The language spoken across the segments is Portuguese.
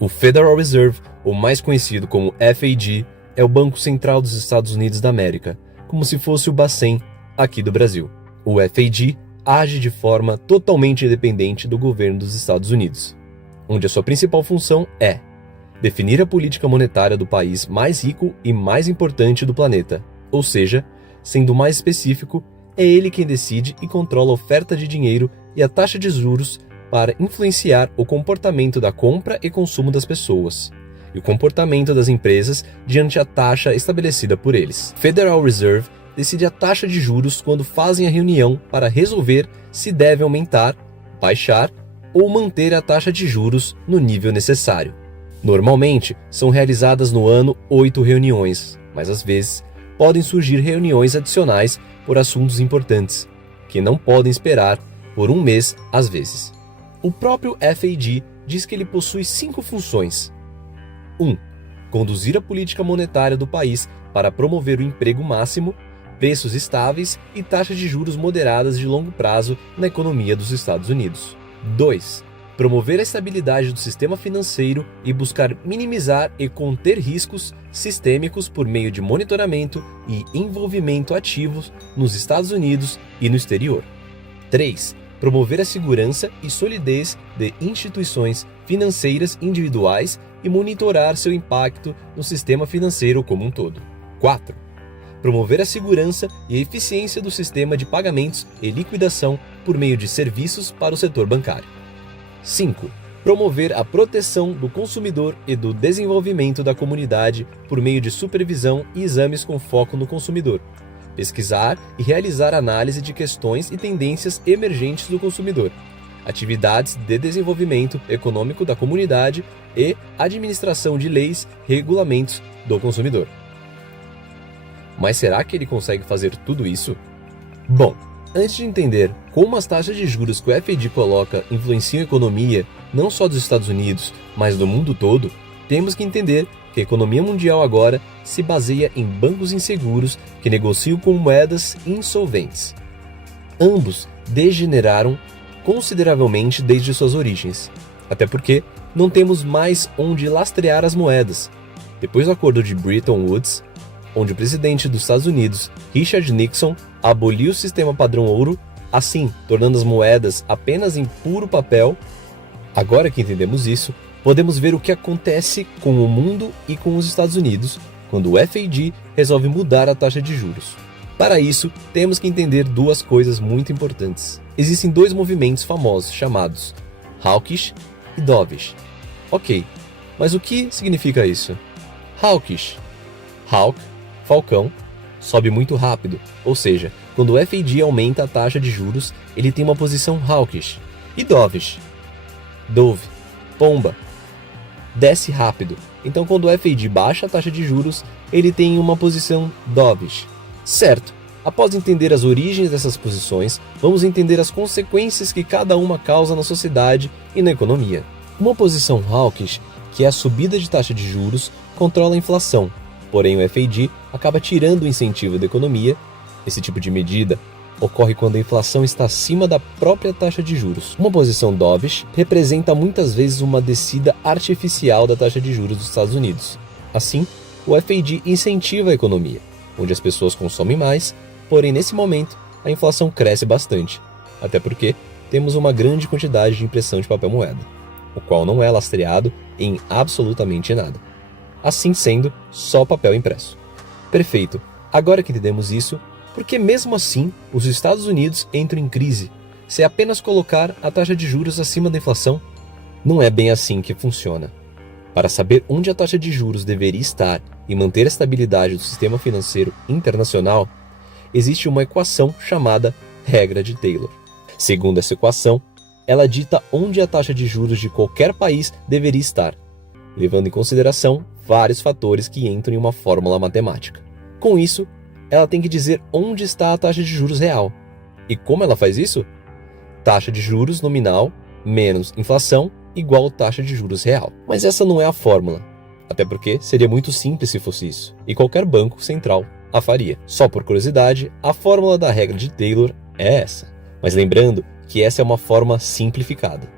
O Federal Reserve, ou mais conhecido como FAD, é o Banco Central dos Estados Unidos da América, como se fosse o Bacen aqui do Brasil. O FAD age de forma totalmente independente do governo dos Estados Unidos, onde a sua principal função é definir a política monetária do país mais rico e mais importante do planeta, ou seja, sendo mais específico, é ele quem decide e controla a oferta de dinheiro e a taxa de juros para influenciar o comportamento da compra e consumo das pessoas e o comportamento das empresas diante a taxa estabelecida por eles. Federal Reserve decide a taxa de juros quando fazem a reunião para resolver se deve aumentar, baixar ou manter a taxa de juros no nível necessário. Normalmente, são realizadas no ano 8 reuniões, mas às vezes podem surgir reuniões adicionais por assuntos importantes, que não podem esperar por um mês às vezes. O próprio FAD diz que ele possui 5 funções. 1. Conduzir a política monetária do país para promover o emprego máximo, preços estáveis e taxas de juros moderadas de longo prazo na economia dos Estados Unidos. 2. Promover a estabilidade do sistema financeiro e buscar minimizar e conter riscos sistêmicos por meio de monitoramento e envolvimento ativos nos Estados Unidos e no exterior. 3. Promover a segurança e solidez de instituições financeiras individuais e monitorar seu impacto no sistema financeiro como um todo. 4. Promover a segurança e a eficiência do sistema de pagamentos e liquidação por meio de serviços para o setor bancário. 5. Promover a proteção do consumidor e do desenvolvimento da comunidade por meio de supervisão e exames com foco no consumidor. Pesquisar e realizar análise de questões e tendências emergentes do consumidor. Atividades de desenvolvimento econômico da comunidade e administração de leis e regulamentos do consumidor. Mas será que ele consegue fazer tudo isso? Bom, antes de entender como as taxas de juros que o FAD coloca influenciam a economia, não só dos Estados Unidos, mas do mundo todo, temos que entender que a economia mundial agora se baseia em bancos inseguros que negociam com moedas insolventes. Ambos degeneraram consideravelmente desde suas origens, até porque não temos mais onde lastrear as moedas. Depois do acordo de Bretton Woods, onde o presidente dos Estados Unidos, Richard Nixon, aboliu o sistema padrão ouro, assim tornando as moedas apenas em puro papel. Agora que entendemos isso, podemos ver o que acontece com o mundo e com os Estados Unidos quando o FAD resolve mudar a taxa de juros. Para isso, temos que entender duas coisas muito importantes. Existem dois movimentos famosos chamados Hawkish e Dovish. Ok, mas o que significa isso? Hawkish. Hawk, falcão, sobe muito rápido, ou seja, quando o FAD aumenta a taxa de juros, ele tem uma posição hawkish. E dovish, dove, pomba, desce rápido. Então quando o FAD baixa a taxa de juros, ele tem uma posição dovish. Certo, após entender as origens dessas posições, vamos entender as consequências que cada uma causa na sociedade e na economia. Uma posição hawkish, que é a subida de taxa de juros, controla a inflação. Porém, o FAD acaba tirando o incentivo da economia. Esse tipo de medida ocorre quando a inflação está acima da própria taxa de juros. Uma posição dovish representa muitas vezes uma descida artificial da taxa de juros dos Estados Unidos. Assim, o FAD incentiva a economia, onde as pessoas consomem mais, porém nesse momento a inflação cresce bastante, até porque temos uma grande quantidade de impressão de papel moeda, o qual não é lastreado em absolutamente nada. Assim sendo, só papel impresso. Perfeito. Agora que entendemos isso, por que mesmo assim os Estados Unidos entram em crise se apenas colocar a taxa de juros acima da inflação? Não é bem assim que funciona. Para saber onde a taxa de juros deveria estar e manter a estabilidade do sistema financeiro internacional, existe uma equação chamada regra de Taylor. Segundo essa equação, ela dita onde a taxa de juros de qualquer país deveria estar, levando em consideração vários fatores que entram em uma fórmula matemática. Com isso, ela tem que dizer onde está a taxa de juros real. E como ela faz isso? Taxa de juros nominal menos inflação igual taxa de juros real. Mas essa não é a fórmula, até porque seria muito simples se fosse isso, e qualquer banco central a faria. Só por curiosidade, a fórmula da regra de Taylor é essa. Mas lembrando que essa é uma forma simplificada.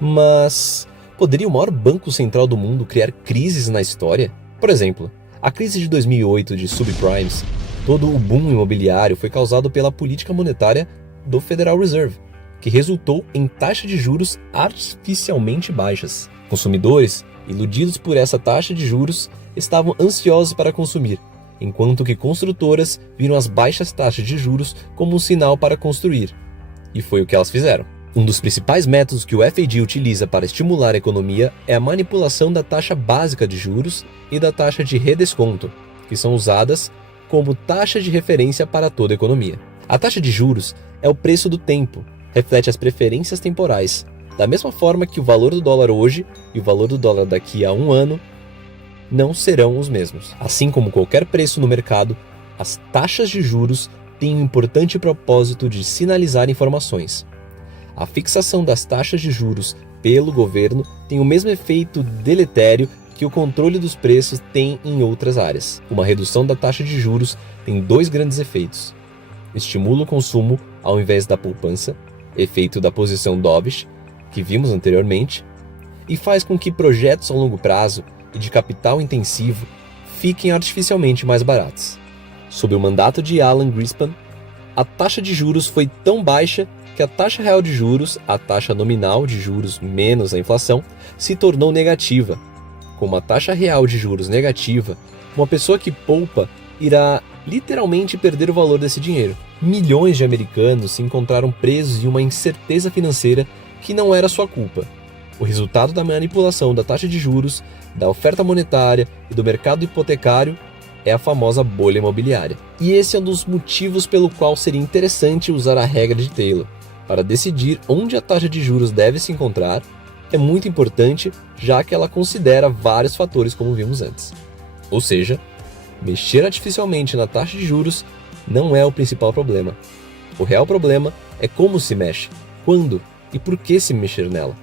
Mas Poderia o maior banco central do mundo criar crises na história? Por exemplo, a crise de 2008 de subprimes, todo o boom imobiliário foi causado pela política monetária do Federal Reserve, que resultou em taxas de juros artificialmente baixas. Consumidores, iludidos por essa taxa de juros, estavam ansiosos para consumir, enquanto que construtoras viram as baixas taxas de juros como um sinal para construir. E foi o que elas fizeram. Um dos principais métodos que o FAD utiliza para estimular a economia é a manipulação da taxa básica de juros e da taxa de redesconto, que são usadas como taxa de referência para toda a economia. A taxa de juros é o preço do tempo, reflete as preferências temporais, da mesma forma que o valor do dólar hoje e o valor do dólar daqui a um ano não serão os mesmos. Assim como qualquer preço no mercado, as taxas de juros têm um importante propósito de sinalizar informações. A fixação das taxas de juros pelo governo tem o mesmo efeito deletério que o controle dos preços tem em outras áreas. Uma redução da taxa de juros tem dois grandes efeitos. Estimula o consumo ao invés da poupança, efeito da posição dovish, que vimos anteriormente, e faz com que projetos a longo prazo e de capital intensivo fiquem artificialmente mais baratos. Sob o mandato de Alan Greenspan, a taxa de juros foi tão baixa que a taxa real de juros, a taxa nominal de juros menos a inflação, se tornou negativa. Com uma taxa real de juros negativa, uma pessoa que poupa irá literalmente perder o valor desse dinheiro. Milhões de americanos se encontraram presos em uma incerteza financeira que não era sua culpa. O resultado da manipulação da taxa de juros, da oferta monetária e do mercado hipotecário é a famosa bolha imobiliária. E esse é um dos motivos pelo qual seria interessante usar a regra de Taylor. Para decidir onde a taxa de juros deve se encontrar, é muito importante, já que ela considera vários fatores como vimos antes. Ou seja, mexer artificialmente na taxa de juros não é o principal problema. O real problema é como se mexe, quando e por que se mexer nela.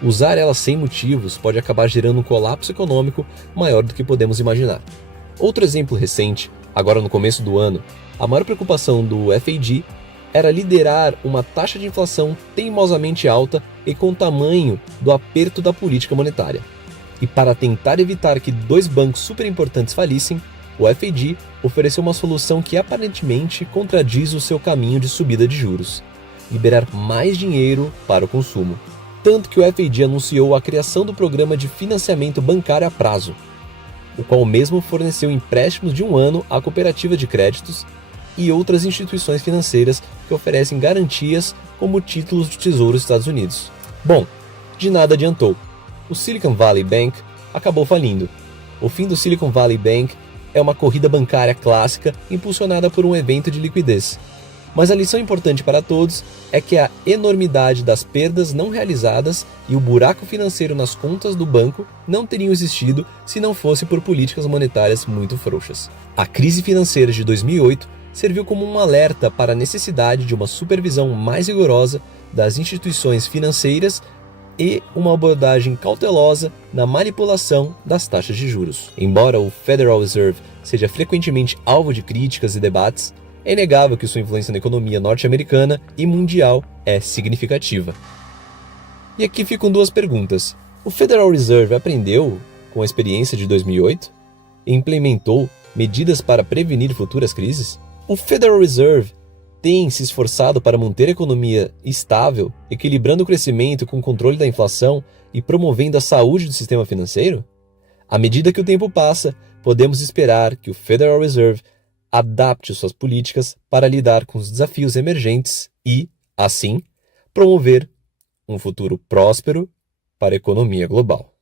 Usar ela sem motivos pode acabar gerando um colapso econômico maior do que podemos imaginar. Outro exemplo recente, agora no começo do ano, a maior preocupação do FAD era liderar uma taxa de inflação teimosamente alta e com o tamanho do aperto da política monetária. E para tentar evitar que dois bancos super importantes falissem, o FAD ofereceu uma solução que aparentemente contradiz o seu caminho de subida de juros: liberar mais dinheiro para o consumo. Tanto que o FAD anunciou a criação do programa de financiamento bancário a prazo, o qual mesmo forneceu empréstimos de 1 ano à cooperativa de créditos e outras instituições financeiras que oferecem garantias como títulos de tesouro dos Estados Unidos. Bom, de nada adiantou. O Silicon Valley Bank acabou falindo. O fim do Silicon Valley Bank é uma corrida bancária clássica impulsionada por um evento de liquidez. Mas a lição importante para todos é que a enormidade das perdas não realizadas e o buraco financeiro nas contas do banco não teriam existido se não fosse por políticas monetárias muito frouxas. A crise financeira de 2008 serviu como um alerta para a necessidade de uma supervisão mais rigorosa das instituições financeiras e uma abordagem cautelosa na manipulação das taxas de juros. Embora o Federal Reserve seja frequentemente alvo de críticas e debates, é inegável que sua influência na economia norte-americana e mundial é significativa. E aqui ficam duas perguntas. O Federal Reserve aprendeu com a experiência de 2008 e implementou medidas para prevenir futuras crises? O Federal Reserve tem se esforçado para manter a economia estável, equilibrando o crescimento com o controle da inflação e promovendo a saúde do sistema financeiro? À medida que o tempo passa, podemos esperar que o Federal Reserve adapte suas políticas para lidar com os desafios emergentes e, assim, promover um futuro próspero para a economia global.